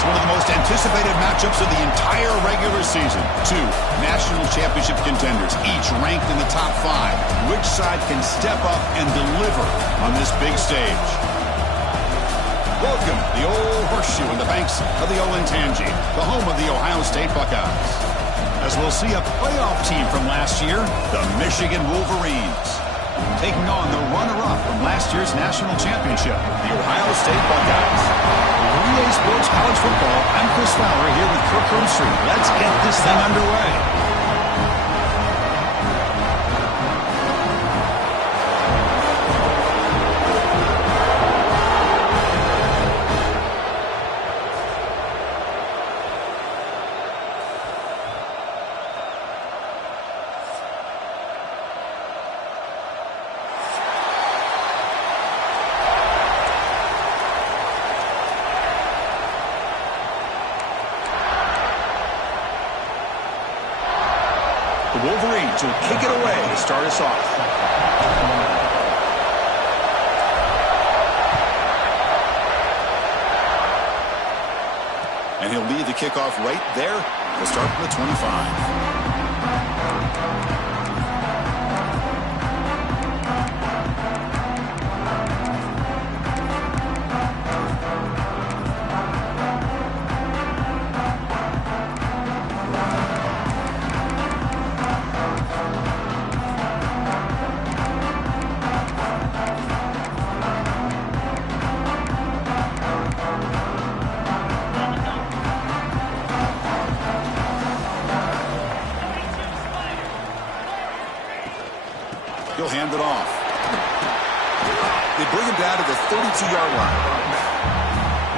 It's one of the most anticipated matchups of the entire regular season. Two national championship contenders, each ranked in the top 5. Which side can step up and deliver on this big stage? Welcome, the old horseshoe in the banks of the Olentangy, the home of the Ohio State Buckeyes. As we'll see a playoff team from last year, the Michigan Wolverines, taking on the runner-up from last year's national championship, the Ohio State Buckeyes. 3A Sports College Football, I'm Chris Fowler here with Kirk Herbstreit. Let's get this thing underway. The Wolverines will kick it away to start us off. And he'll lead the kickoff right there. We'll start from the 25. He'll hand it off. They bring him down to the 32-yard line.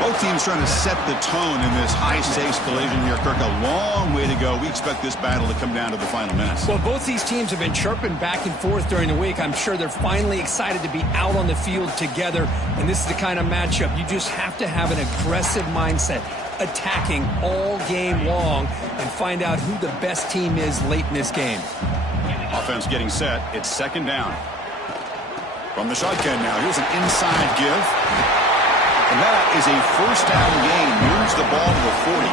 Both teams trying to set the tone in this high-stakes collision here. Kirk, a long way to go. We expect this battle to come down to the final minutes. Well, both these teams have been chirping back and forth during the week. I'm sure they're finally excited to be out on the field together. And this is the kind of matchup you just have to have an aggressive mindset, attacking all game long, and find out who the best team is late in this game. Offense getting set. It's second down. From the shotgun now. Here's an inside give. And that is a first down gain. Moves the ball to the 40.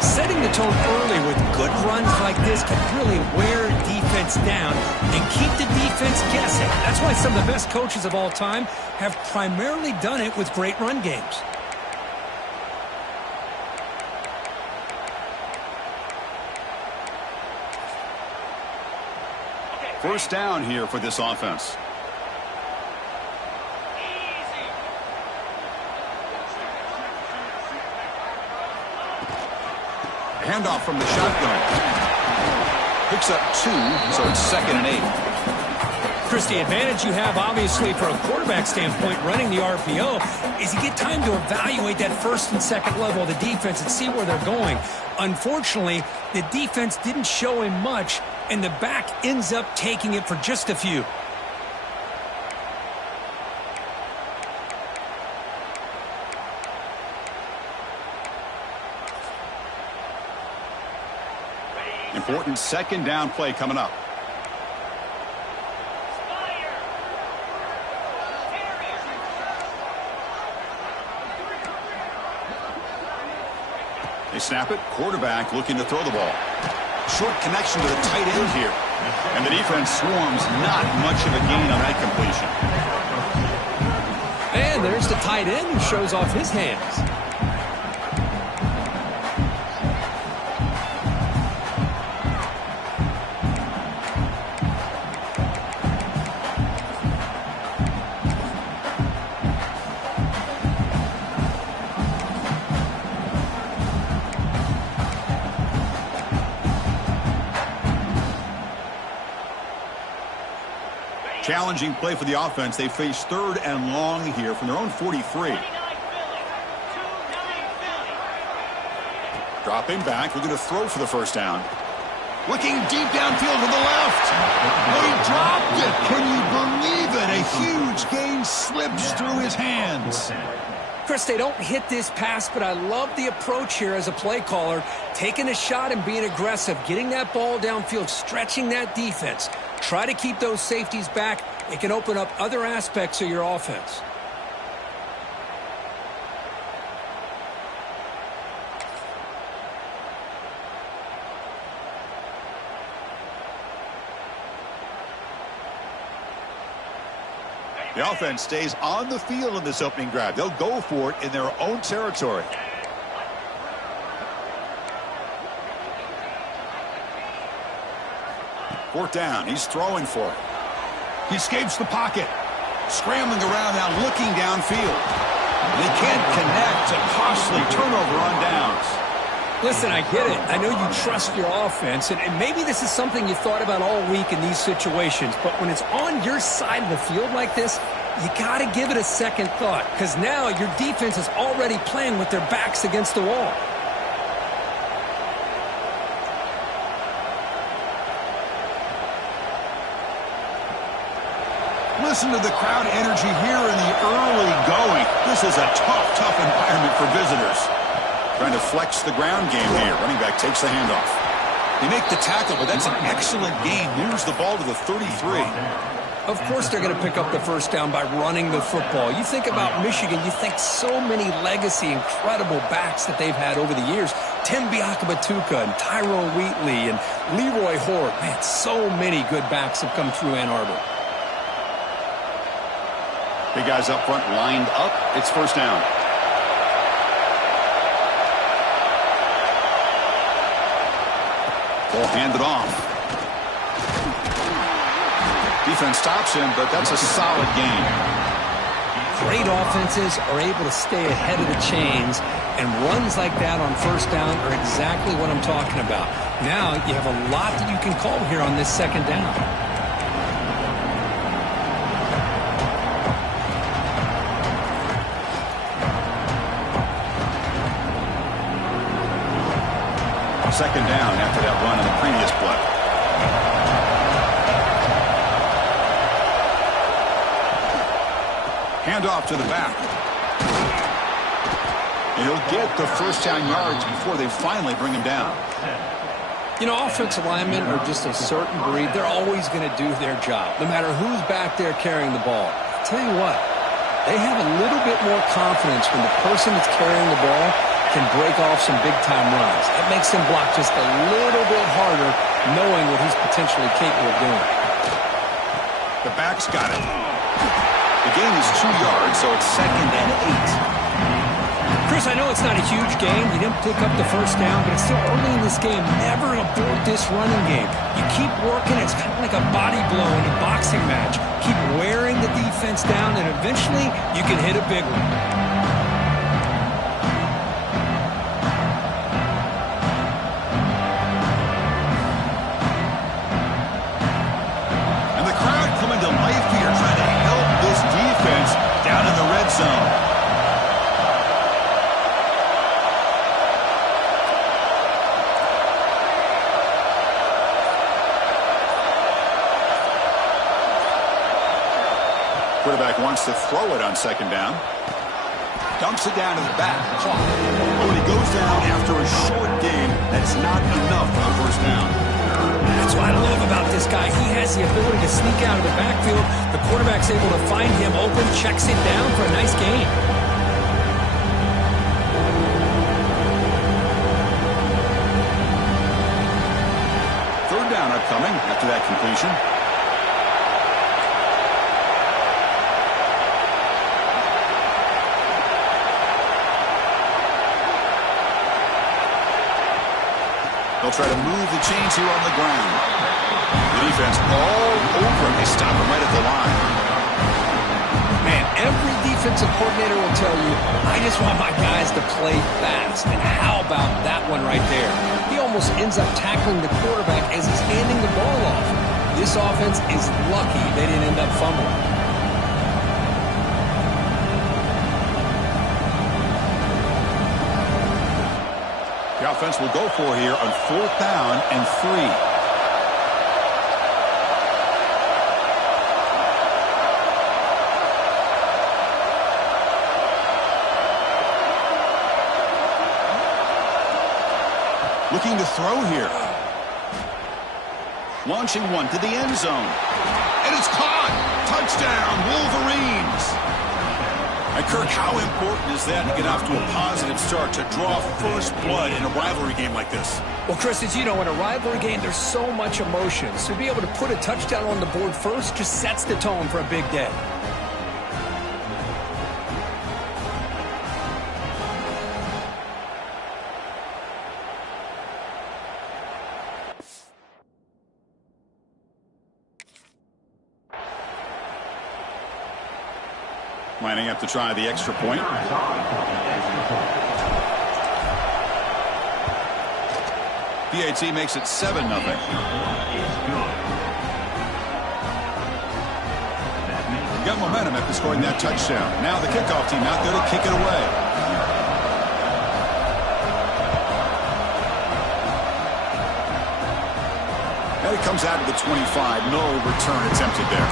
Setting the tone early with good runs like this can really wear defense down and keep the defense guessing. That's why some of the best coaches of all time have primarily done it with great run games. First down here for this offense. Handoff from the shotgun. Picks up 2, so it's 2nd and 8. Chris, the advantage you have, obviously, from a quarterback standpoint, running the RPO, is you get time to evaluate that first and second level of the defense and see where they're going. Unfortunately, the defense didn't show him much, and the back ends up taking it for just a few. Important second down play coming up. They snap it. Quarterback looking to throw the ball. Short connection to the tight end here. And the defense swarms. Not much of a gain on that completion. And there's the tight end who shows off his hands. Challenging play for the offense. They face 3rd and long here from their own 43. Dropping back, looking to throw for the first down. Looking deep downfield to the left. They dropped it. Can you believe it? A huge gain slips through his hands. Chris, they don't hit this pass, but I love the approach here as a play caller. Taking a shot and being aggressive, getting that ball downfield, stretching that defense. Try to keep those safeties back. It can open up other aspects of your offense. The offense stays on the field in this opening drive. They'll go for it in their own territory. Fourth down. He's throwing for it. He escapes the pocket. Scrambling around now, looking downfield. They can't connect. A costly turnover on downs. Listen, I get it. I know you trust your offense, and maybe this is something you thought about all week in these situations, but when it's on your side of the field like this, you got to give it a second thought, because now your defense is already playing with their backs against the wall. Listen to the crowd energy here in the early going. This is a tough environment for visitors. Trying to flex the ground game here. Running back takes the handoff. They make the tackle, but that's an excellent game. Moves the ball to the 33. Of course they're going to pick up the first down by running the football. You think about Michigan, you think so many legacy, incredible backs that they've had over the years. Tim Biakabatuka and Tyrone Wheatley and Leroy Horde. Man, so many good backs have come through Ann Arbor. Big guys up front lined up. It's first down. Ball handed off. Defense stops him, but that's a solid game. Great offenses are able to stay ahead of the chains, and runs like that on first down are exactly what I'm talking about. Now you have a lot that you can call here on this second down. Second down after that run in the previous play. Handoff to the back. And he'll get the first down yards before they finally bring him down. You know, offensive linemen are just a certain breed. They're always going to do their job, no matter who's back there carrying the ball. I'll tell you what, they have a little bit more confidence when the person that's carrying the ball can break off some big-time runs. That makes him block just a little bit harder, knowing what he's potentially capable of doing. The back's got it. The gain is 2 yards, so it's 2nd and 8. Chris, I know it's not a huge game. You didn't pick up the first down, but it's still early in this game. Never abort this running game. You keep working. It's kind of like a body blow in a boxing match. Keep wearing the defense down, and eventually you can hit a big one. Quarterback wants to throw it on second down. Dumps it down to the back. When he goes down after a short gain, that's not enough for the first down. That's what I love about this guy. He has the ability to sneak out of the backfield. The quarterback's able to find him open, checks it down for a nice gain. Third down upcoming after that completion. They'll try to move the chains here on the ground. The defense all over him. They stop him right at the line. Man, every defensive coordinator will tell you, I just want my guys to play fast. And how about that one right there? He almost ends up tackling the quarterback as he's handing the ball off. This offense is lucky they didn't end up fumbling. The offense will go for here on 4th down and 3. Looking to throw here. Launching one to the end zone. And it's caught. Touchdown, Wolverines. And Kirk, how important is that to get off to a positive start, to draw first blood in a rivalry game like this? Well, Chris, as you know, in a rivalry game, there's so much emotion. So to be able to put a touchdown on the board first just sets the tone for a big day. Lining up to try the extra point. PAT makes it 7-0. Got momentum after scoring that touchdown. Now the kickoff team out there to kick it away. And it comes out to the 25. No return attempted there.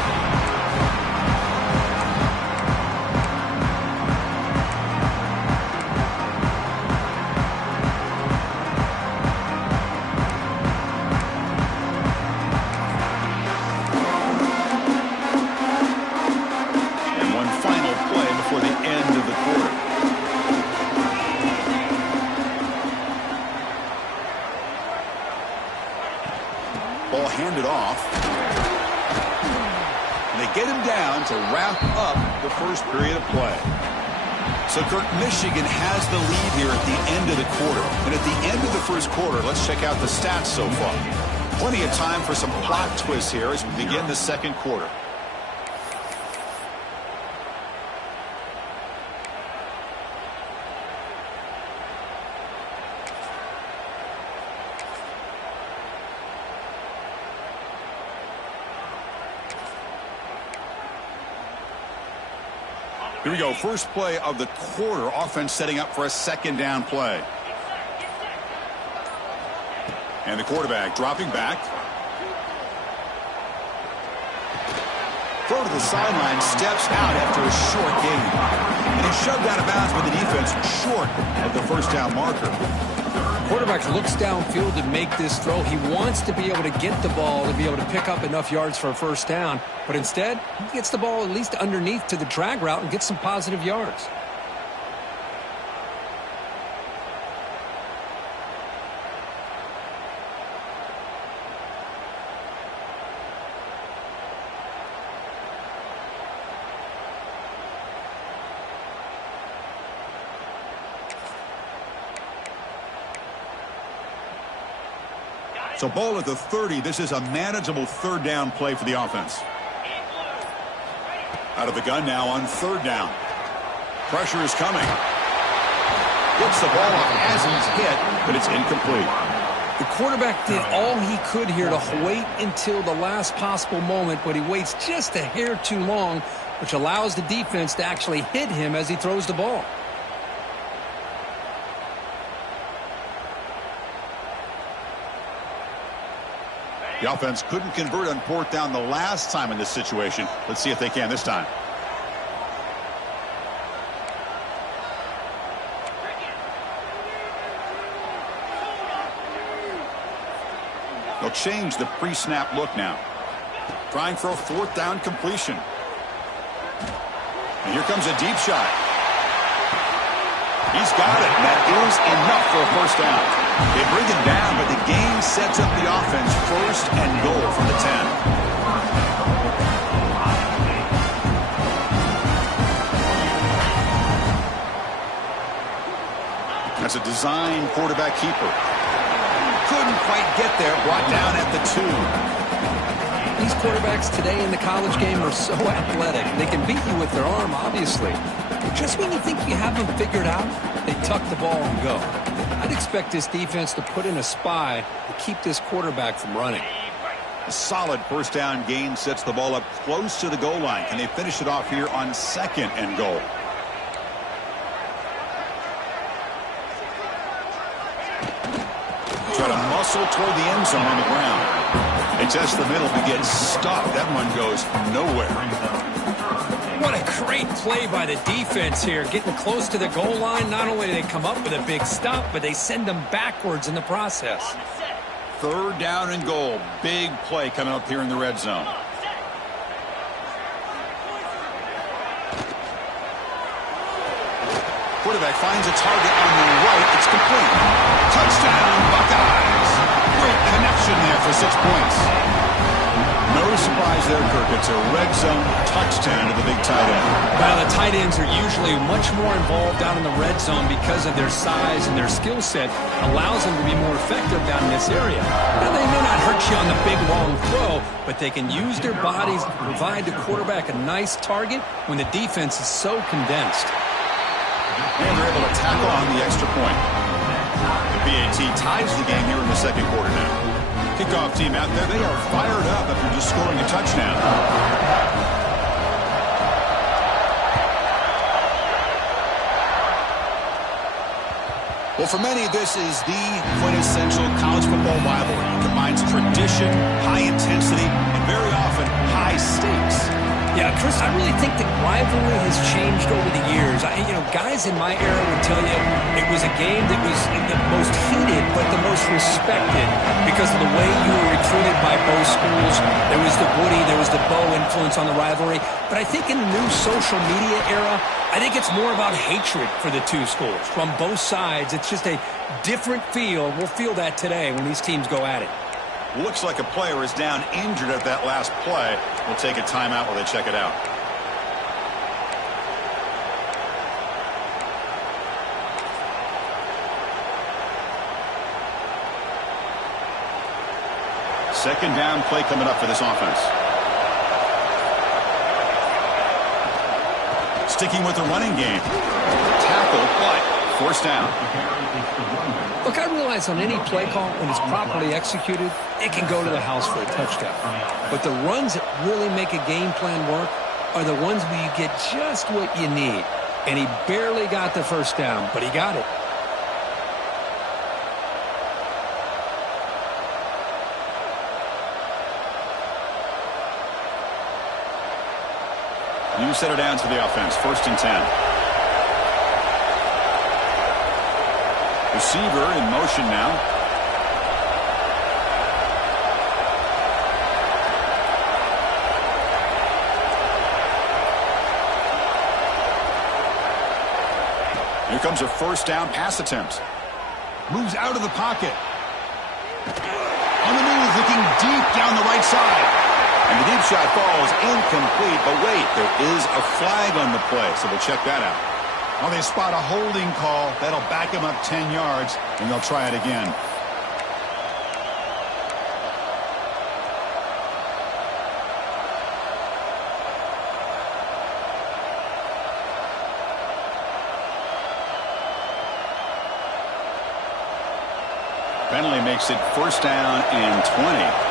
Ball handed off. And they get him down to wrap up the first period of play. So, Kirk, Michigan has the lead here at the end of the quarter. And at the end of the first quarter, let's check out the stats so far. Plenty of time for some plot twists here as we begin the second quarter. Here we go. First play of the quarter. Offense setting up for a second down play. And the quarterback dropping back. Throw to the sideline. Steps out after a short gain. And he's shoved out of bounds with the defense short of the first down marker. Quarterback looks downfield to make this throw. He wants to be able to get the ball to be able to pick up enough yards for a first down. But instead, he gets the ball at least underneath to the drag route and gets some positive yards. So ball at the 30. This is a manageable third down play for the offense. Out of the gun now on third down. Pressure is coming. Gets the ball off as he's hit, but it's incomplete. The quarterback did all he could here to wait until the last possible moment, but he waits just a hair too long, which allows the defense to actually hit him as he throws the ball. The offense couldn't convert on fourth down the last time in this situation. Let's see if they can this time. They'll change the pre-snap look now. Trying for a fourth down completion. And here comes a deep shot. He's got it. That is enough for a first down. They bring him down, but the game sets up the offense first and goal from the 10. That's a design quarterback keeper. Couldn't quite get there, brought down at the 2. These quarterbacks today in the college game are so athletic. They can beat you with their arm, obviously. But just when you think you have them figured out, they tuck the ball and go. I'd expect this defense to put in a spy to keep this quarterback from running. A solid first down gain sets the ball up close to the goal line. Can they finish it off here on second and goal? Try to muscle toward the end zone on the ground. They test the middle to get stopped. That one goes nowhere. What a great play by the defense here. Getting close to the goal line, not only do they come up with a big stop, but they send them backwards in the process. Third down and goal. Big play coming up here in the red zone. Quarterback finds a target on the right. It's complete. Touchdown, Buckeyes. Great connection there for 6 points. No No surprise there, Kirk. It's a red zone touchdown to the big tight end. Well, the tight ends are usually much more involved down in the red zone because of their size and their skill set allows them to be more effective down in this area. Now, they may not hurt you on the big, long throw, but they can use their bodies to provide the quarterback a nice target when the defense is so condensed. And they're able to tackle on the extra point. The PAT ties the game here in the second quarter now. Kickoff team out there, they are fired up after just scoring a touchdown. Well, for many, this is the quintessential college football rivalry. It combines tradition, high intensity, and very often high stakes. Yeah, Chris, I really think the rivalry has changed over the years. Guys in my era would tell you it was a game that was the most heated but the most respected because of the way you were recruited by both schools. There was the Woody, there was the Bo influence on the rivalry. But I think in the new social media era, I think it's more about hatred for the two schools. From both sides, it's just a different feel. We'll feel that today when these teams go at it. Looks like a player is down injured at that last play. We'll take a timeout while they check it out. Second down play coming up for this offense. Sticking with the running game. Tackle, but forced down. Look, I realize on any play call, when it's properly executed, it can go to the house for a touchdown. But the runs that really make a game plan work are the ones where you get just what you need. And he barely got the first down, but he got it. New set of downs for the offense. 1st and 10. Receiver in motion now. Here comes a first down pass attempt. Moves out of the pocket. On the move, looking deep down the right side. And the deep shot falls incomplete. But wait, there is a flag on the play, so we'll check that out. Well, they spot a holding call. That'll back them up 10 yards, and they'll try it again. Penalty makes it 1st down and 20.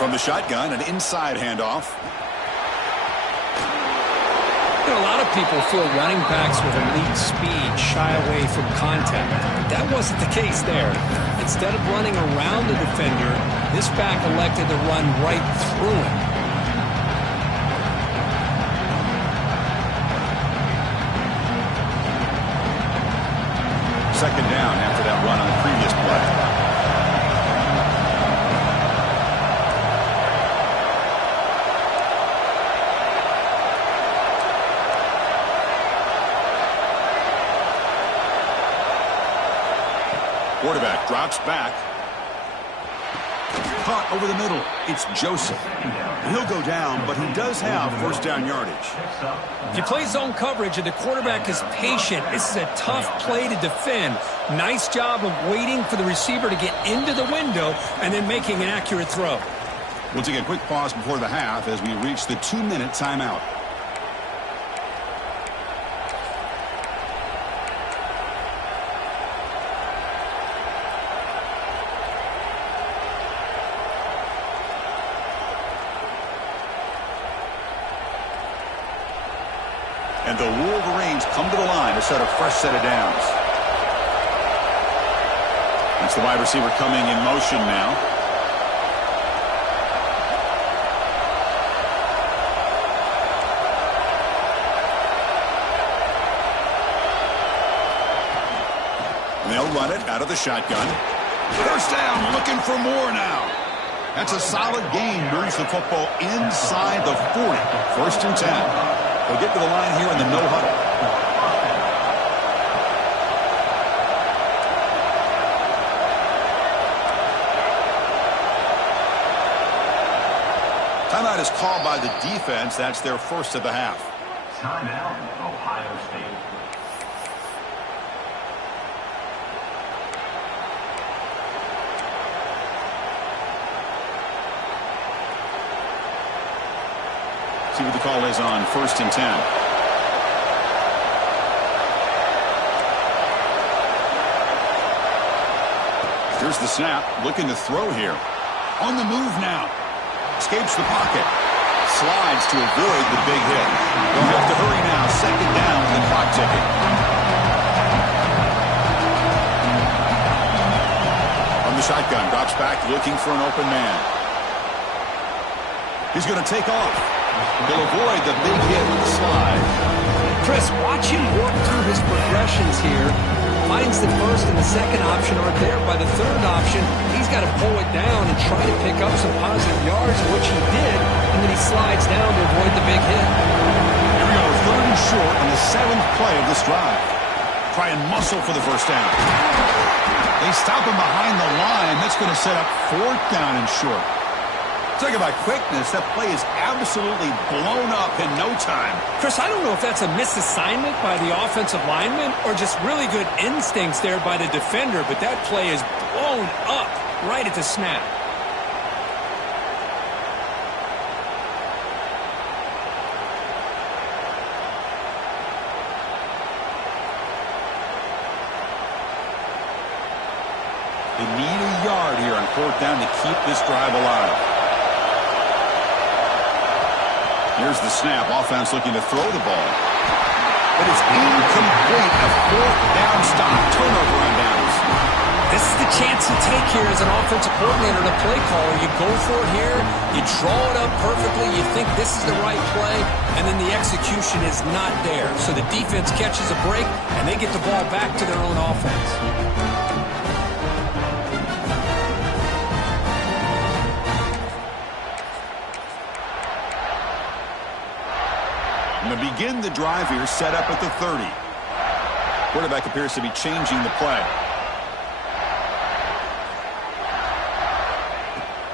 From the shotgun, an inside handoff. A lot of people feel running backs with elite speed shy away from contact. But that wasn't the case there. Instead of running around the defender, this back elected to run right through him. Second down after that run on the previous play. Quarterback drops back. Caught over the middle. It's Joseph. And he'll go down, but he does have 1st down yardage. If you play zone coverage and the quarterback is patient, this is a tough play to defend. Nice job of waiting for the receiver to get into the window and then making an accurate throw. We'll take a quick pause before the half as we reach the 2-minute timeout. And the Wolverines come to the line to set a fresh set of downs. That's the wide receiver coming in motion now. And they'll run it out of the shotgun. 1st down, looking for more now. That's a solid gain, moves the football inside the 40. 1st and 10. They'll get to the line here in the no huddle. Timeout is called by the defense. That's their first of the half. Timeout, Ohio State. See what the call is on 1st and 10. Here's the snap, looking to throw here. On the move now. Escapes the pocket. Slides to avoid the big hit. They'll have to hurry now. 2nd down with the clock ticking. From the shotgun, drops back looking for an open man. He's going to take off. He'll avoid the big hit with the slide. Chris, watch him work through his progressions here. Finds the first and the second option aren't there. By the third option, he's got to pull it down and try to pick up some positive yards, which he did, and then he slides down to avoid the big hit. Here we go, 3rd and short on the 7th play of this drive. Try and muscle for the first down. They stop him behind the line. That's going to set up 4th down and short. Talk about quickness. That play is absolutely blown up in no time. Chris, I don't know if that's a misassignment by the offensive lineman or just really good instincts there by the defender, but that play is blown up right at the snap. They need a yard here on 4th down to keep this drive alive. Here's the snap. Offense looking to throw the ball. But it's incomplete. A 4th down stop. Turnover on downs. This is the chance you take here as an offensive coordinator and a play caller. You go for it here. You draw it up perfectly. You think this is the right play. And then the execution is not there. So the defense catches a break, and they get the ball back to their own offense. To begin the drive here, set up at the 30. Quarterback appears to be changing the play.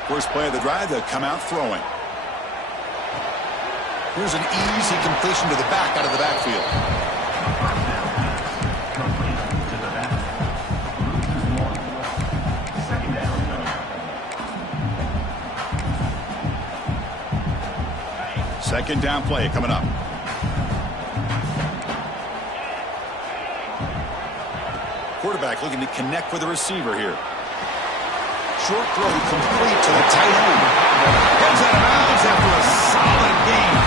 First play of the drive, they'll come out throwing. Here's an easy completion to the back out of the backfield. Second down play coming up. Quarterback looking to connect with the receiver here. Short throw complete to the tight end. Goes out of bounds after a solid game.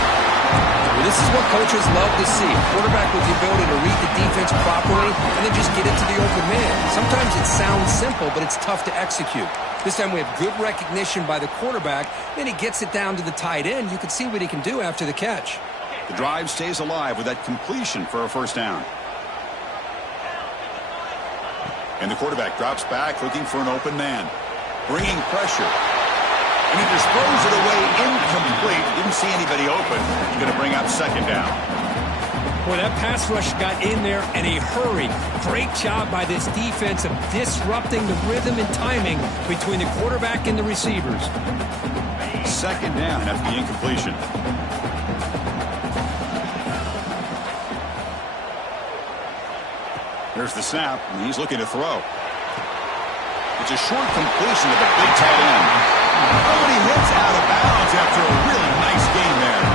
Well, this is what coaches love to see. A quarterback with the ability to read the defense properly and then just get it to the open man. Sometimes it sounds simple, but it's tough to execute. This time we have good recognition by the quarterback. Then he gets it down to the tight end. You can see what he can do after the catch. The drive stays alive with that completion for a 1st down. And the quarterback drops back looking for an open man. Bringing pressure. And he just throws it away incomplete. Didn't see anybody open. He's going to bring up 2nd down. Boy, that pass rush got in there in a hurry. Great job by this defense of disrupting the rhythm and timing between the quarterback and the receivers. 2nd down after the incompletion. Here's the snap, and he's looking to throw. It's a short completion to the big tight end. Oh, and he hits out of bounds after a really nice game there.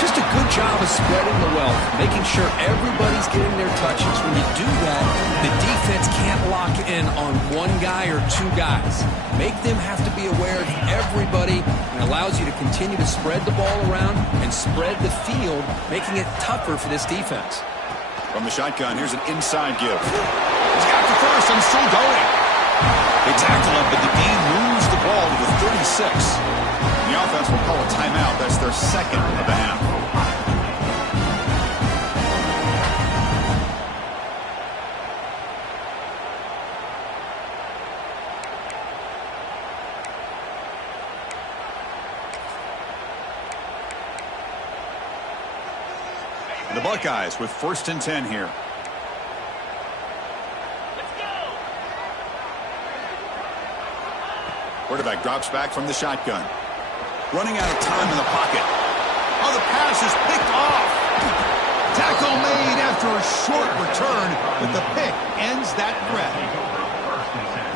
Just a good job of spreading the wealth, making sure everybody's getting their touches. When you do that, the defense can't lock in on one guy or 2 guys. Make them have to be aware of everybody, and allows you to continue to spread the ball around and spread the field, making it tougher for this defense. From the shotgun, here's an inside give. He's got the first and still going. They tackle him, but the game moves the ball to the 36. The offense will call a timeout. That's their 2nd of the half. The Buckeyes with 1st and 10 here. Quarterback drops back from the shotgun. running out of time in the pocket. Oh, the pass is picked off. Tackle made after a short return, but the pick ends that threat.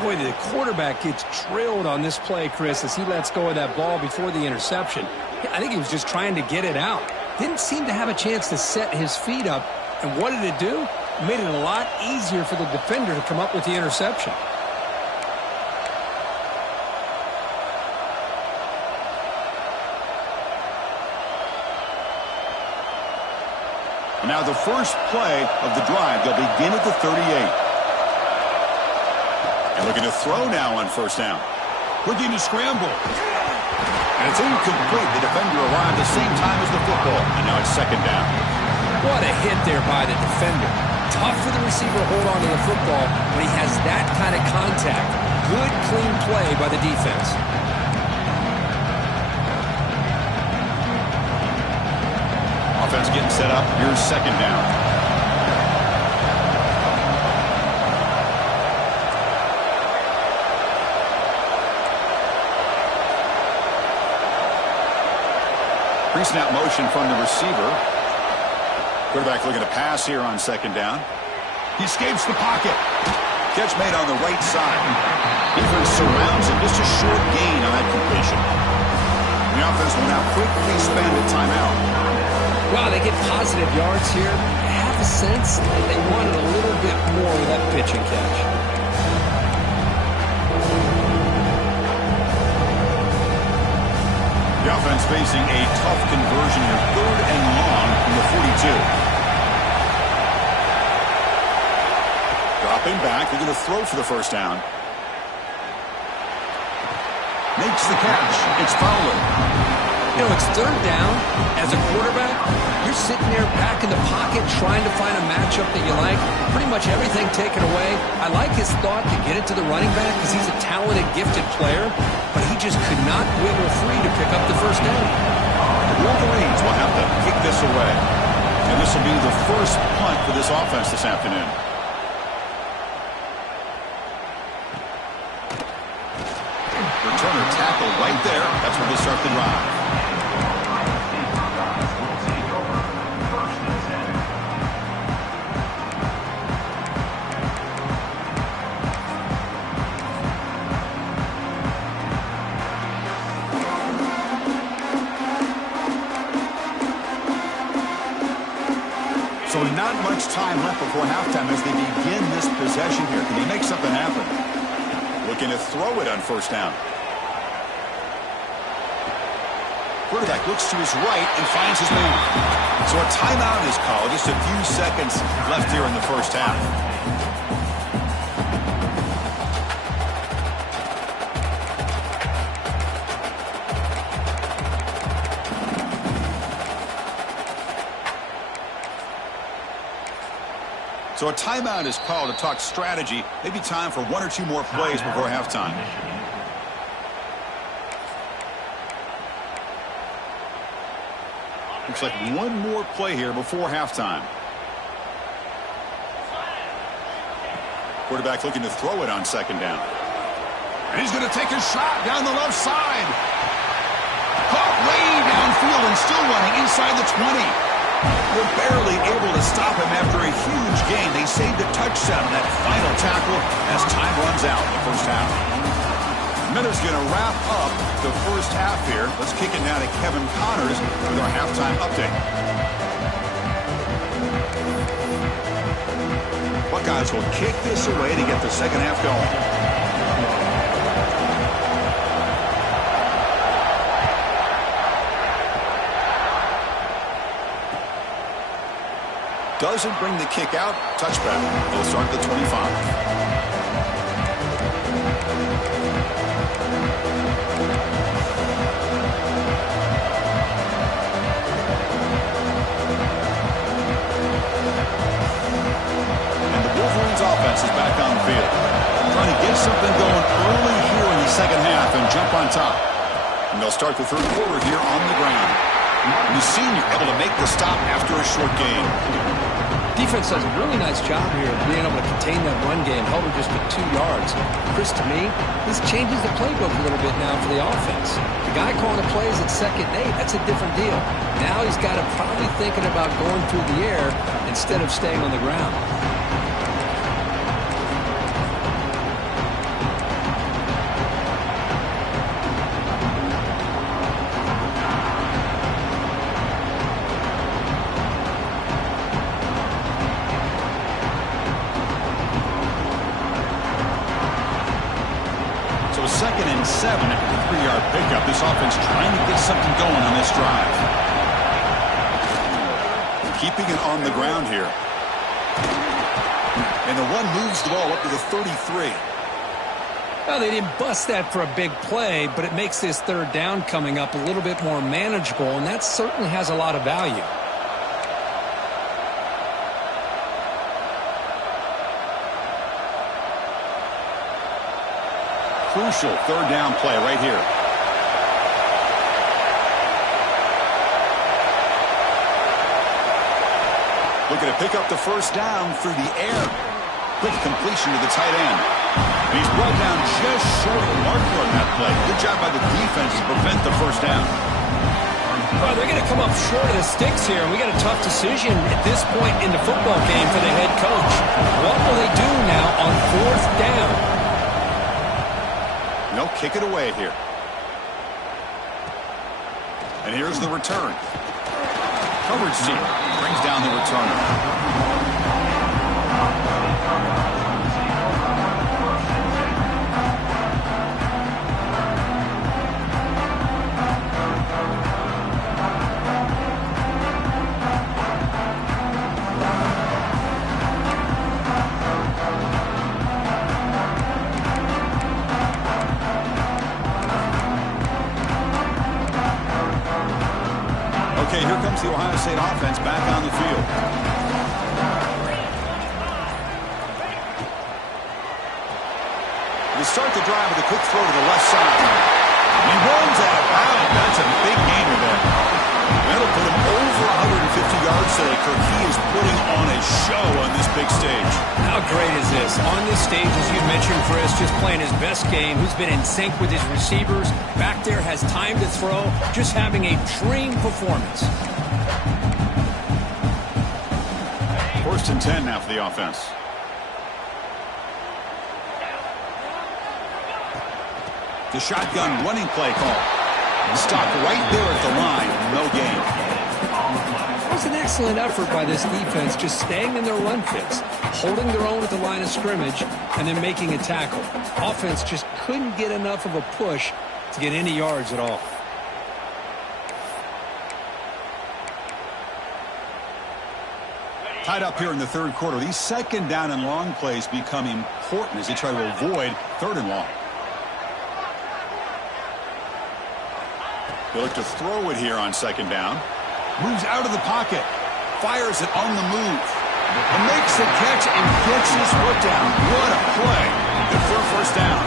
Boy, the quarterback gets drilled on this play, Chris, as he lets go of that ball before the interception. I think he was just trying to get it out. Didn't seem to have a chance to set his feet up. And what did it do? It made it a lot easier for the defender to come up with the interception. And now the first play of the drive. They'll begin at the 38. And looking to throw now on first down. Looking to scramble. And it's incomplete. The defender arrived the same time as the football. And now it's second down. What a hit there by the defender. Tough for the receiver to hold on to the football when he has that kind of contact. Good, clean play by the defense. Offense getting set up. Here's second down. Pre-snap motion from the receiver. Quarterback looking to pass here on second down. He escapes the pocket. Catch made on the right side. Defense surrounds him. Just a short gain on that completion. The offense will now quickly spend a timeout. Wow, they get positive yards here. I have a sense that they wanted a little bit more of that pitch and catch. The offense facing a tough conversion here. 3rd and long from the 42. Dropping back. They're going to throw for the first down. Makes the catch. It's Fowler. You know, it's 3rd down. As a quarterback, you're sitting there back in the pocket trying to find a matchup that you like. Pretty much everything taken away. I like his thought to get it to the running back because he's a talented, gifted player, but he just could not wiggle free to pick up the first down. The Wolverines will have to kick this away. And this will be the first punt for this offense this afternoon. Returner tackle right there. That's where they start the drive. So not much time left before halftime as they begin this possession here. Can they make something happen? Looking to throw it on first down. Quarterback looks to his right and finds his man. So a timeout is called. Just a few seconds left here in the first half. So a timeout is called to talk strategy. Maybe time for 1 or 2 more plays before halftime. Looks like 1 more play here before halftime. Quarterback looking to throw it on second down. And he's going to take a shot down the left side. Caught way downfield and still running inside the 20. They're barely able to stop him after a huge gain. They saved a touchdown in that final tackle as time runs out in the first half. Miller's going to wrap up the first half here. Let's kick it now to Kevin Connors with our halftime update. Buckeyes will kick this away to get the second half going. Doesn't bring the kick out. Touchback. They'll start at the 25. And the Wolverines offense is back on the field. Trying to get something going early here in the second half and jump on top. And they'll start the third quarter here on the ground. The senior able to make the stop after a short gain. Defense does a really nice job here of being able to contain that run game, held it just to 2 yards. Chris, to me, this changes the playbook a little bit now for the offense. The guy calling the plays at 2nd and 8, that's a different deal. Now he's got to probably thinking about going through the air instead of staying on the ground. So 2nd and 7 after the 3-yard pickup. This offense trying to get something going on this drive. Keeping it on the ground here. And the run moves the ball up to the 33. Well, they didn't bust that for a big play, but it makes this 3rd down coming up a little bit more manageable, and that certainly has a lot of value. Crucial 3rd down play right here. Looking to pick up the 1st down through the air. Quick completion to the tight end. And he's brought down just short of the marker on that play. Good job by the defense to prevent the 1st down. Well, they're going to come up short of the sticks here, and we got a tough decision at this point in the football game for the head coach. What will they do now on 4th down? No, kick it away here. And here's the return. Coverage team brings down the returner. Okay, here comes the Ohio State offense back on the field. They start the drive with a quick throw to the left side. He runs out of bounds. That's a big gainer there. That'll put him over 150 yards today. Kirk, he is putting on a show on this big stage. How great is this? On this stage, as you mentioned, Chris, just playing his best game. Who's been in sync with his receivers. Back there, has time to throw. Just having a dream performance. 1st and 10 now for the offense. The shotgun running play call. Stopped right there at the line. No gain. It was an excellent effort by this defense, just staying in their run fits, holding their own at the line of scrimmage, and then making a tackle. Offense just couldn't get enough of a push to get any yards at all. Tied up here in the 3rd quarter. These 2nd down and long plays become important as they try to avoid 3rd and long. They look to throw it here on 2nd down. Moves out of the pocket. Fires it on the move. And makes the catch and gets his foot down. What a play. Good for a 1st down.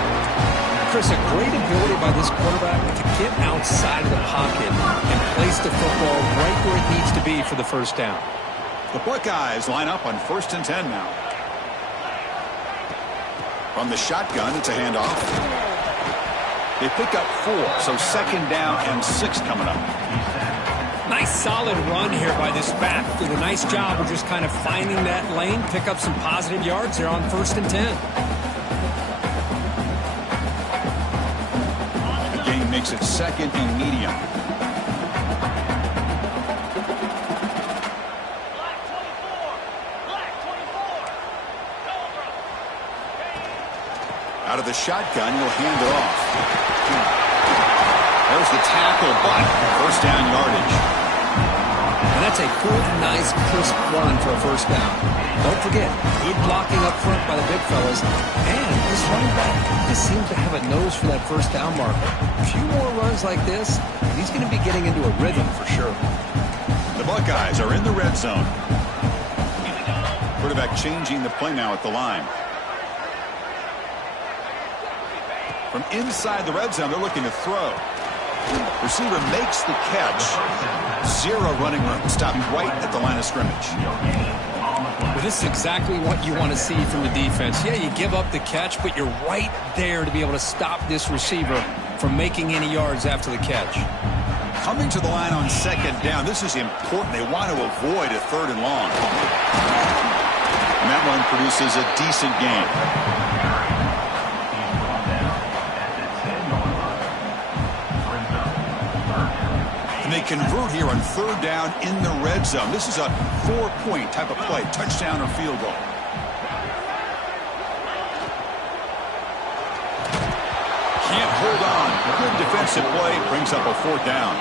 Chris, a great ability by this quarterback to get outside of the pocket and place the football right where it needs to be for the 1st down. The Buckeyes line up on 1st and 10 now. From the shotgun, it's a handoff. They pick up 4, so 2nd down and 6 coming up. Nice solid run here by this back. Did a nice job of just kind of finding that lane, pick up some positive yards there on 1st and 10. The game makes it 2nd and medium. Out of the shotgun, he'll hand it off. There's the tackle, but 1st down yardage. And that's a good, nice, crisp run for a 1st down. Don't forget, good blocking up front by the big fellas. And this running back just seems to have a nose for that 1st down marker. A few more runs like this, he's going to be getting into a rhythm for sure. The Buckeyes are in the red zone. Quarterback changing the play now at the line. From inside the red zone, they're looking to throw. Receiver makes the catch. 0 running room. Stopped right at the line of scrimmage. on the play. Well, this is exactly what you want to see from the defense. Yeah, you give up the catch, but you're right there to be able to stop this receiver from making any yards after the catch. Coming to the line on second down, this is important. They want to avoid a third and long. And that one produces a decent gain. And they convert here on third down in the red zone. This is a 4-point type of play, touchdown or field goal. Can't hold on. Good defensive play brings up a fourth down.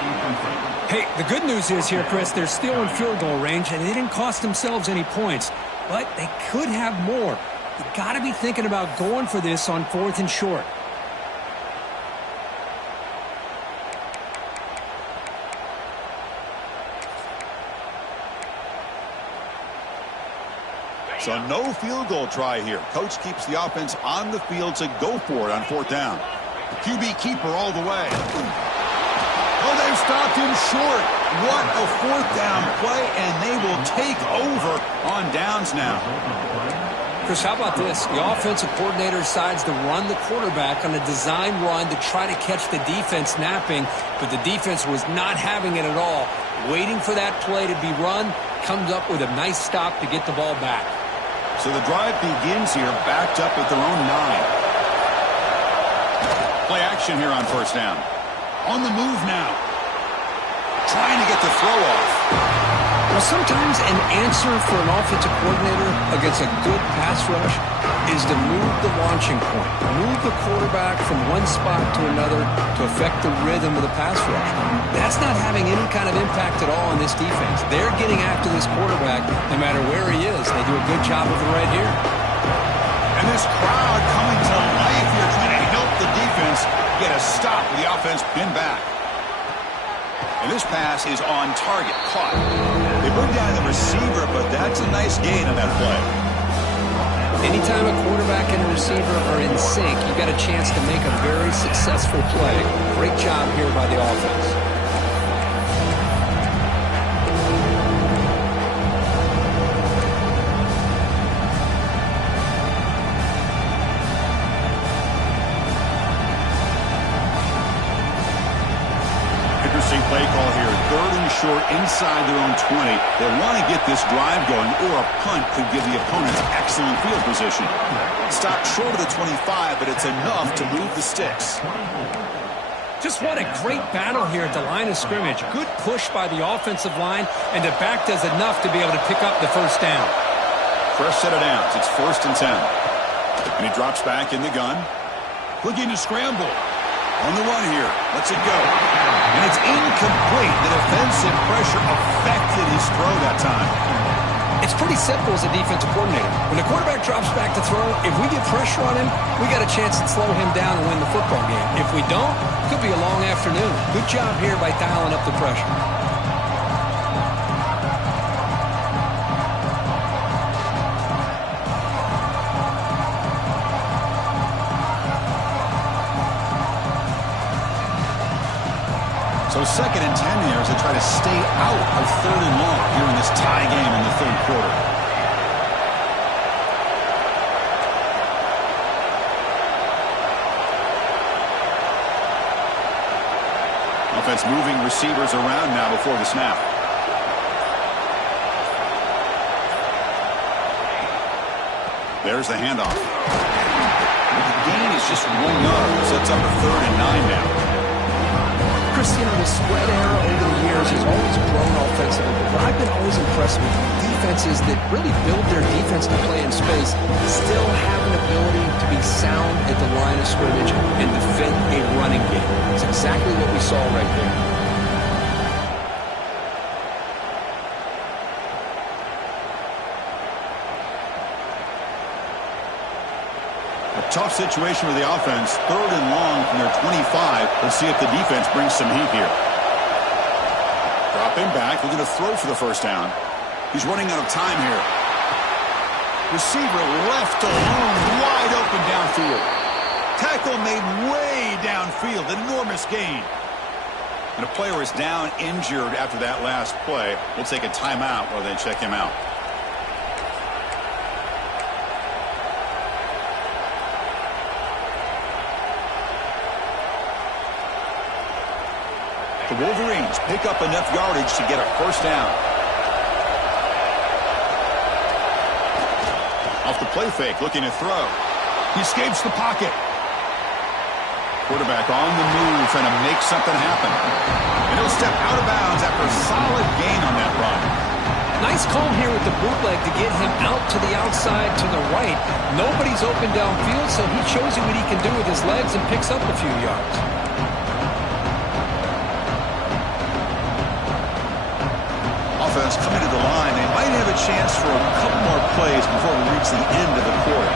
Hey, the good news is here, Chris, they're still in field goal range, and they didn't cost themselves any points, but they could have more. You got to be thinking about going for this on 4th and short. So no field goal try here. Coach keeps the offense on the field to go for it on 4th down. QB keeper all the way. Oh, they've stopped him short. What a 4th down play, and they will take over on downs now. Chris, how about this? The offensive coordinator decides to run the quarterback on a design run to try to catch the defense napping, but the defense was not having it at all. Waiting for that play to be run, comes up with a nice stop to get the ball back. So the drive begins here, backed up at their own 9. Play action here on 1st down. On the move now. Trying to get the throw off. Well, sometimes an answer for an offensive coordinator against a good pass rush is to move the launching point. Move the quarterback from one spot to another to affect the rhythm of the pass rush. That's not having any kind of impact at all on this defense. They're getting after this quarterback no matter where he is. They do a good job of it right here. And this crowd coming to life here, trying to help the defense get a stop with the offense pinned back. And this pass is on target, caught. They bring down the receiver, but that's a nice gain on that play. Anytime a quarterback and a receiver are in sync, you got a chance to make a very successful play. Great job here by the offense. Play call here, 3rd and short inside their own 20. They want to get this drive going, or a punt could give the opponents excellent field position. Stopped short of the 25, but it's enough to move the sticks. Just what a great battle here at the line of scrimmage. Good push by the offensive line, and the back does enough to be able to pick up the 1st down. Fresh set of downs. It's 1st and 10. And he drops back in the gun. Looking to scramble. On the run here. Lets it go. And it's incomplete. The defensive pressure affected his throw that time. It's pretty simple as a defensive coordinator. When the quarterback drops back to throw, if we get pressure on him, we got a chance to slow him down and win the football game. If we don't, it could be a long afternoon. Good job here by dialing up the pressure. So 2nd and 10 here as they try to stay out of 3rd and long here in this tie game in the 3rd quarter. Offense moving receivers around now before the snap. There's the handoff. The gain is just 1 yard. Sets up a 3rd and 9 now. Chris, you know, the spread era over the years has always grown offensively, but what I've been always impressed with defenses that really build their defense to play in space still have an ability to be sound at the line of scrimmage and defend a running game. It's exactly what we saw right there. Tough situation with the offense. 3rd and long from their 25. Let's see if the defense brings some heat here. Dropping back. Looking to throw for the 1st down. He's running out of time here. Receiver left alone. Wide open downfield. Tackle made way downfield. An enormous gain. And a player is down injured after that last play. We'll take a timeout while they check him out. The Wolverines pick up enough yardage to get a first down. Off the play fake, looking to throw. He escapes the pocket. Quarterback on the move, trying to make something happen. And he'll step out of bounds after a solid gain on that run. Nice call here with the bootleg to get him out to the outside to the right. Nobody's open downfield, so he shows you what he can do with his legs and picks up a few yards. Offense coming to the line. They might have a chance for a couple more plays before we reach the end of the quarter.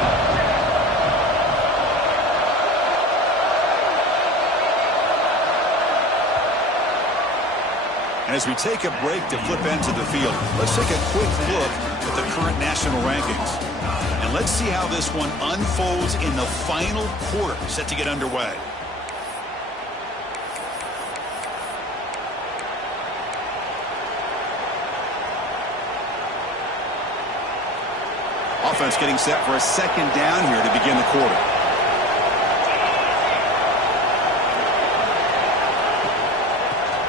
And as we take a break to flip ends of the field, let's take a quick look at the current national rankings. And let's see how this one unfolds in the final quarter set to get underway. Offense getting set for a second down here to begin the quarter.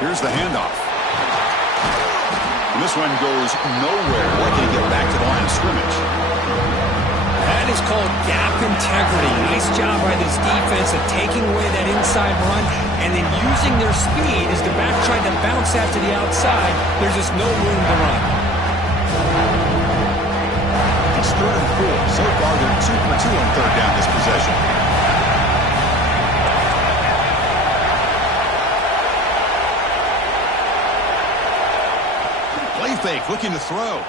Here's the handoff. And this one goes nowhere. Why can't he get back to the line of scrimmage? That is called gap integrity. Nice job by this defense of taking away that inside run and then using their speed as the back tried to bounce that to the outside. There's just no room to run. It's 3rd and 4. So far, they're 2 for 2 on third down this possession. Play fake, looking to throw.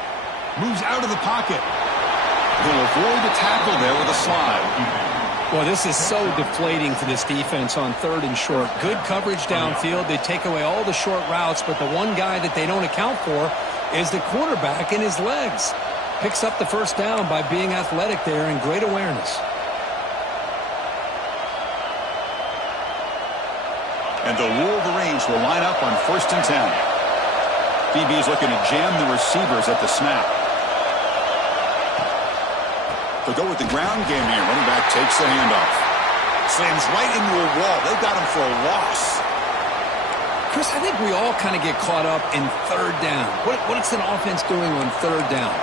Moves out of the pocket. They'll avoid the tackle there with a slide. Well, this is so deflating for this defense on 3rd and short. Good coverage downfield. They take away all the short routes, but the one guy that they don't account for is the quarterback and his legs. Picks up the first down by being athletic there and great awareness. And the Wolverines will line up on 1st and 10. DB is looking to jam the receivers at the snap. They'll go with the ground game here. Running back takes the handoff. Slams right into a wall. They got him for a loss. Chris, I think we all kind of get caught up in 3rd down. What's an offense doing on 3rd down?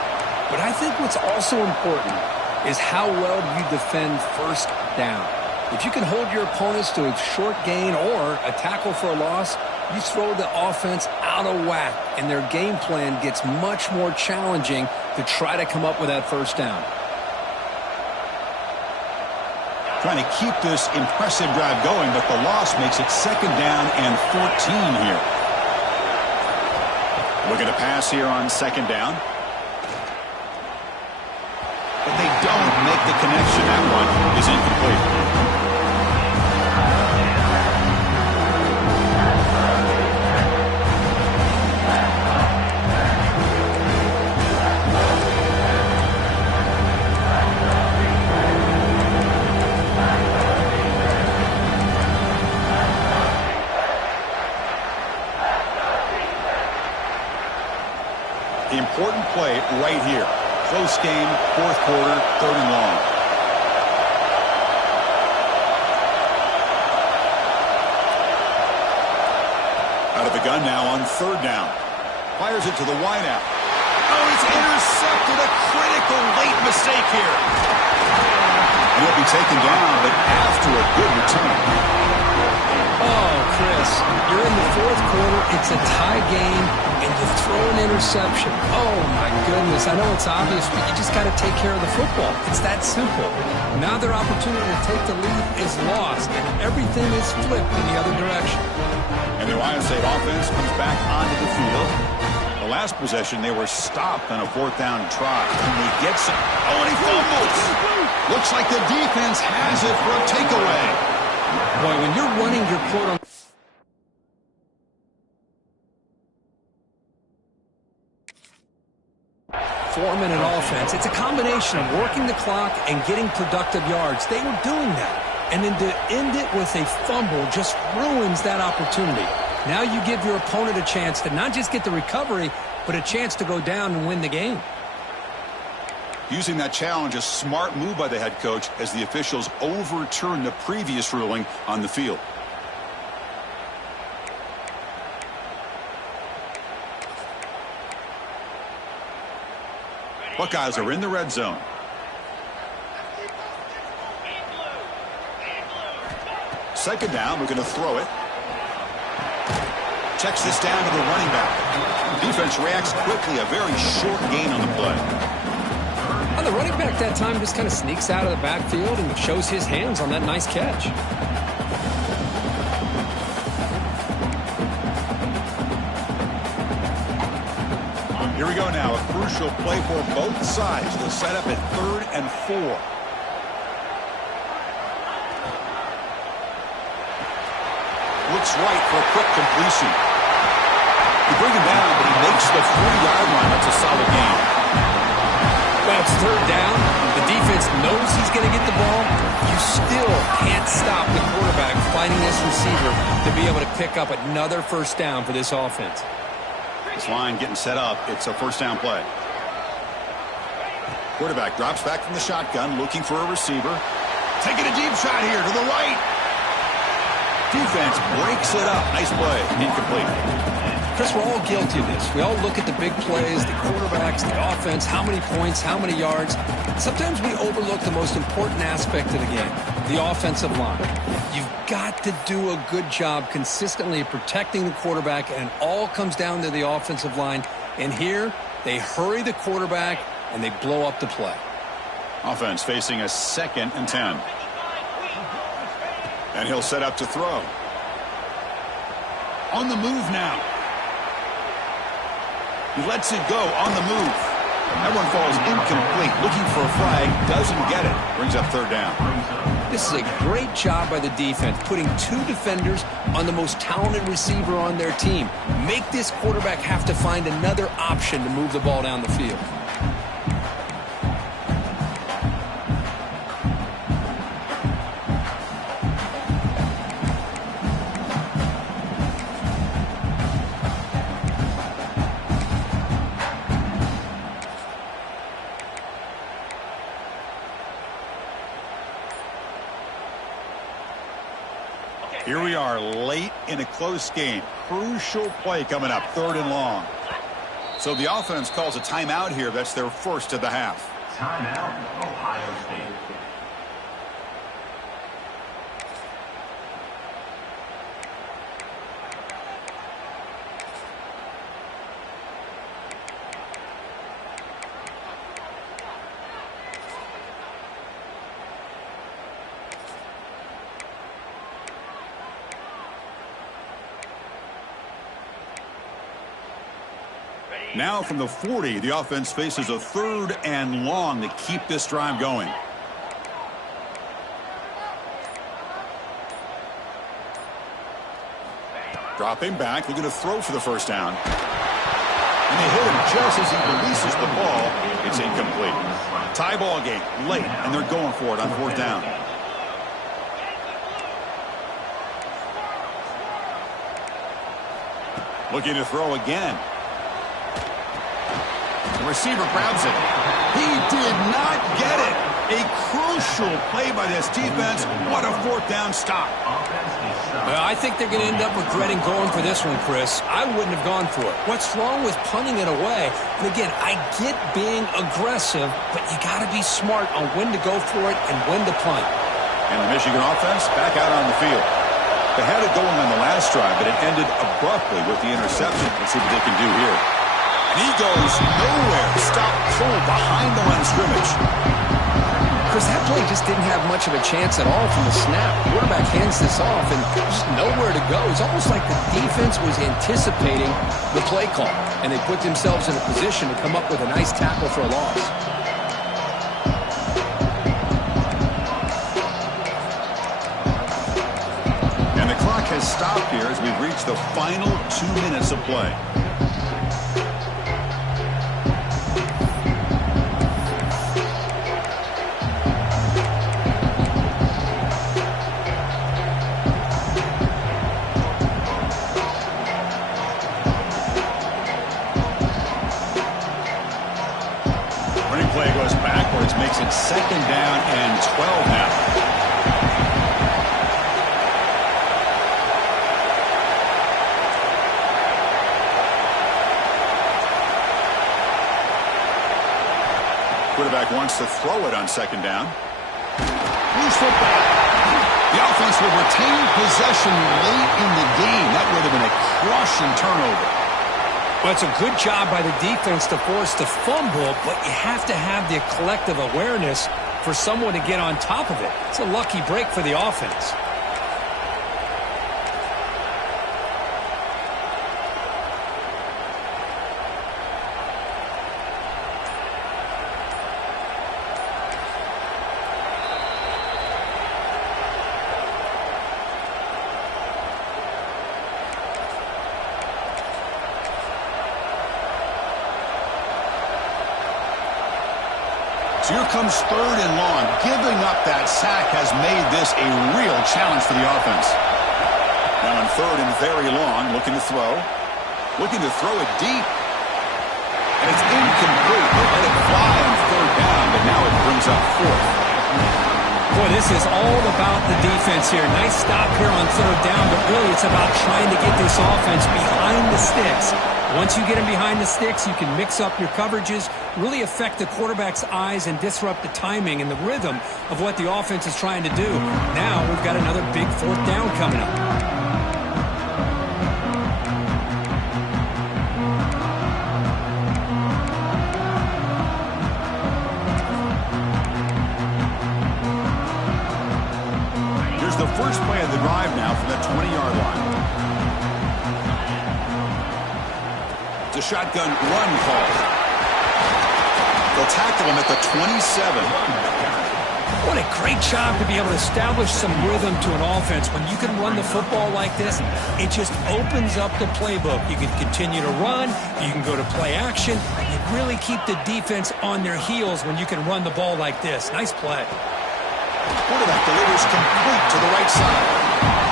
But I think what's also important is how well you defend 1st down. If you can hold your opponents to a short gain or a tackle for a loss, you throw the offense out of whack, and their game plan gets much more challenging to try to come up with that 1st down. Trying to keep this impressive drive going, but the loss makes it 2nd down and 14 here. Looking to pass here on 2nd down. But they don't make the connection. That one is incomplete. Important play right here. Close game, 4th quarter, 3rd and long. Out of the gun now on 3rd down. Fires it to the wideout. Oh, it's intercepted. A critical late mistake here. And he'll be taken down, but after a good return. Oh, Chris, you're in the 4th quarter. It's a tie game, and you throw an interception. Oh, my goodness. I know it's obvious, but you just got to take care of the football. It's that simple. Now their opportunity to take the lead is lost, and everything is flipped in the other direction. And the Ohio State offense comes back onto the field. The last possession, they were stopped on a 4th down try. And he gets it. Oh, and he fumbles. Looks like the defense has it for a takeaway. Boy, when you're running your quote-unquote four-minute offense, it's a combination of working the clock and getting productive yards. They were doing that. And then to end it with a fumble just ruins that opportunity. Now you give your opponent a chance to not just get the recovery, but a chance to go down and win the game. Using that challenge, a smart move by the head coach as the officials overturn the previous ruling on the field. Buckeyes are in the red zone. Second down, we're going to throw it. Checks this down to the running back. Defense reacts quickly, a very short gain on the play. Well, the running back that time just kind of sneaks out of the backfield and shows his hands on that nice catch. Here we go now, a crucial play for both sides. They'll set up at 3rd and 4. Looks right for a quick completion. You bring him down, but he makes the 40-yard line. That's a solid gain. Well, it's 3rd down. The defense knows he's going to get the ball. You still can't stop the quarterback finding this receiver to be able to pick up another first down for this offense. This line getting set up. It's a first down play. Quarterback drops back from the shotgun, looking for a receiver. Taking a deep shot here to the right. Defense breaks it up. Nice play. Incomplete. Chris, we're all guilty of this. We all look at the big plays, the quarterbacks, the offense, how many points, how many yards. Sometimes we overlook the most important aspect of the game, the offensive line. You've got to do a good job consistently protecting the quarterback, and it all comes down to the offensive line. And here, they hurry the quarterback, and they blow up the play. Offense facing a 2nd and 10. And he'll set up to throw. On the move now. He lets it go on the move. That one falls incomplete. Looking for a flag. Doesn't get it. Brings up 3rd down. This is a great job by the defense, putting 2 defenders on the most talented receiver on their team. Make this quarterback have to find another option to move the ball down the field. Here we are late in a close game. Crucial play coming up, 3rd and long. So the offense calls a timeout here. That's their first of the half. Timeout, Ohio State. Now from the 40, the offense faces a 3rd and long to keep this drive going. Dropping back, looking to throw for the first down. And they hit him just as he releases the ball. It's incomplete. Tie ball game, late, and they're going for it on 4th down. Looking to throw again. The receiver grabs it. He did not get it. A crucial play by this defense. What a 4th down stop. Well, I think they're going to end up regretting going for this one, Chris. I wouldn't have gone for it. What's wrong with punting it away? And again, I get being aggressive, but you got to be smart on when to go for it and when to punt. And the Michigan offense back out on the field. They had it going on the last drive, but it ended abruptly with the interception. Let's see what they can do here. And he goes nowhere. Stop cold behind the line of scrimmage. Chris, that play just didn't have much of a chance at all from the snap. The quarterback hands this off and just nowhere to go. It's almost like the defense was anticipating the play call, and they put themselves in a position to come up with a nice tackle for a loss. And the clock has stopped here as we've reached the final 2 minutes of play. Play goes backwards, makes it 2nd down and 12 now. Quarterback wants to throw it on second down. Loose football. The offense will retain possession late in the game. That would have been a crushing turnover. Well, it's a good job by the defense to force the fumble, but you have to have the collective awareness for someone to get on top of it. It's a lucky break for the offense. So here comes third and long. Giving up that sack has made this a real challenge for the offense. Now on third and very long, looking to throw. Looking to throw it deep. And it's incomplete. They let it fly on third down, but now it brings up fourth. Boy, this is all about the defense here. Nice stop here on third down, but really it's about trying to get this offense behind the sticks. Once you get them behind the sticks, you can mix up your coverages, really affect the quarterback's eyes and disrupt the timing and the rhythm of what the offense is trying to do. Now we've got another big fourth down coming up. Here's the first play of the drive now from the 20-yard line. The shotgun run call. They'll tackle him at the 27. What a great job to be able to establish some rhythm to an offense. When you can run the football like this, it just opens up the playbook. You can continue to run. You can go to play action. You really keep the defense on their heels when you can run the ball like this. Nice play. Quarterback delivers complete to the right side.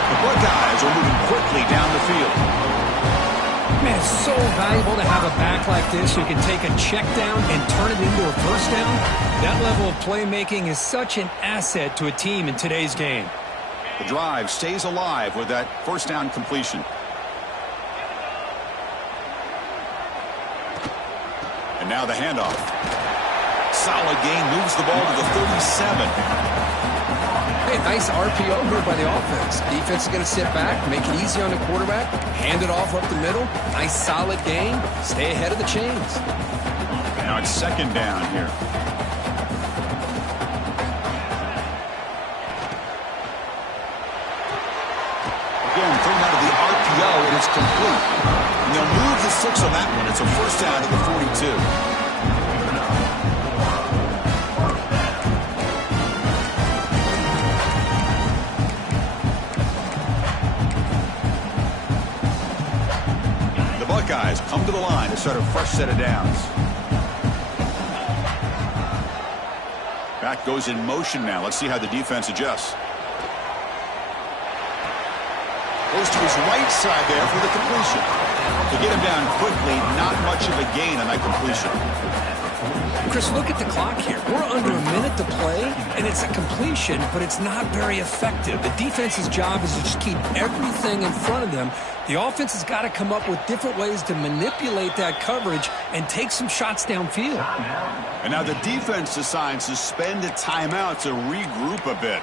The Buckeyes are moving quickly down the field. Man, it's so valuable to have a back like this who can take a check down and turn it into a first down. That level of playmaking is such an asset to a team in today's game. The drive stays alive with that first down completion. And now the handoff. Solid gain, moves the ball to the 37. Hey, nice RPO here by the offense. Defense is going to sit back, make it easy on the quarterback, hand it off up the middle. Nice solid gain. Stay ahead of the chains. Now it's second down here. Again, thrown out of the RPO, and it's complete. And they'll move the 6 on that one. It's a first down to the 42. Buckeyes come to the line to start a fresh set of downs. Back goes in motion now. Let's see how the defense adjusts. Goes to his right side there for the completion. To get him down quickly, not much of a gain on that completion. Chris, look at the clock here. We're under a minute to play, and it's a completion, but it's not very effective. The defense's job is to just keep everything in front of them. The offense has got to come up with different ways to manipulate that coverage and take some shots downfield. And now the defense decides to spend a timeout to regroup a bit.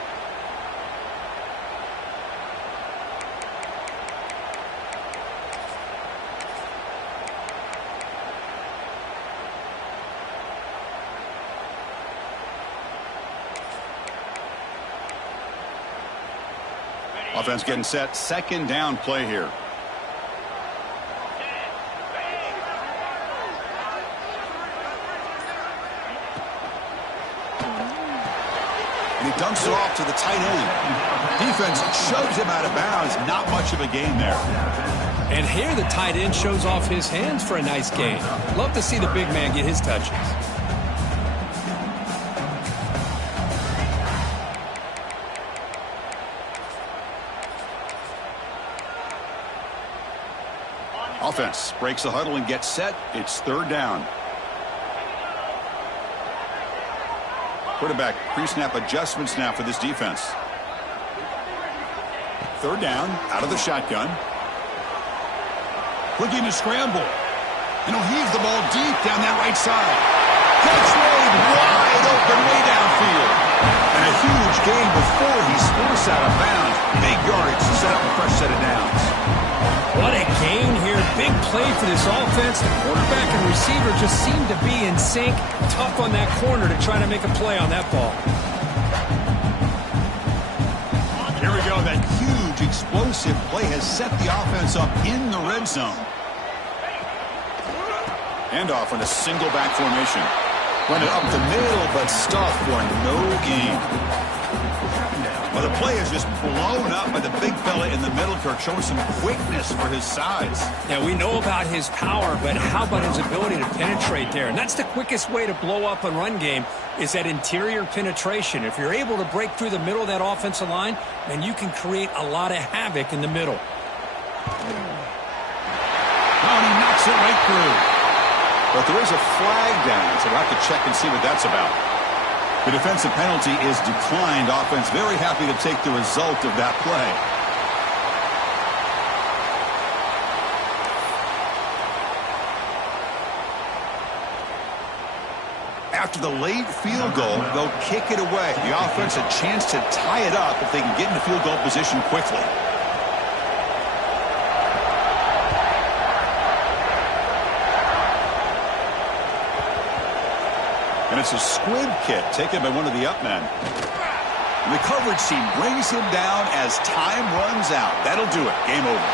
Offense getting set. Second down play here. And he dumps it off to the tight end. Defense shoves him out of bounds. Not much of a gain there. And here the tight end shows off his hands for a nice gain. Love to see the big man get his touches. Offense breaks the huddle and gets set. It's third down. Quarterback pre-snap adjustments now for this defense. Third down, out of the shotgun. Looking to scramble. And he'll heave the ball deep down that right side. Catch made. Wow! wide open way downfield. And a huge gain before he's forced out of bounds. Big yardage to set up a fresh set of downs. What a gain here. Big play for this offense. The quarterback and receiver just seem to be in sync. Tough on that corner to try to make a play on that ball. Here we go. That huge explosive play has set the offense up in the red zone. Handoff on a single back formation. Run it up the middle, but stuffed for no gain. Well, the play is just blown up by the big fella in the middle. Kirk showing some quickness for his size. Yeah, we know about his power, but how about his ability to penetrate there? And that's the quickest way to blow up a run game is that interior penetration. If you're able to break through the middle of that offensive line, then you can create a lot of havoc in the middle. Oh, and he knocks it right through. But there is a flag down, so we'll have to check and see what that's about. The defensive penalty is declined. Offense very happy to take the result of that play. After the late field goal, they'll kick it away. The offense a chance to tie it up if they can get into field goal position quickly. And it's a squib kick taken by one of the up men. And the coverage team brings him down as time runs out. That'll do it. Game over.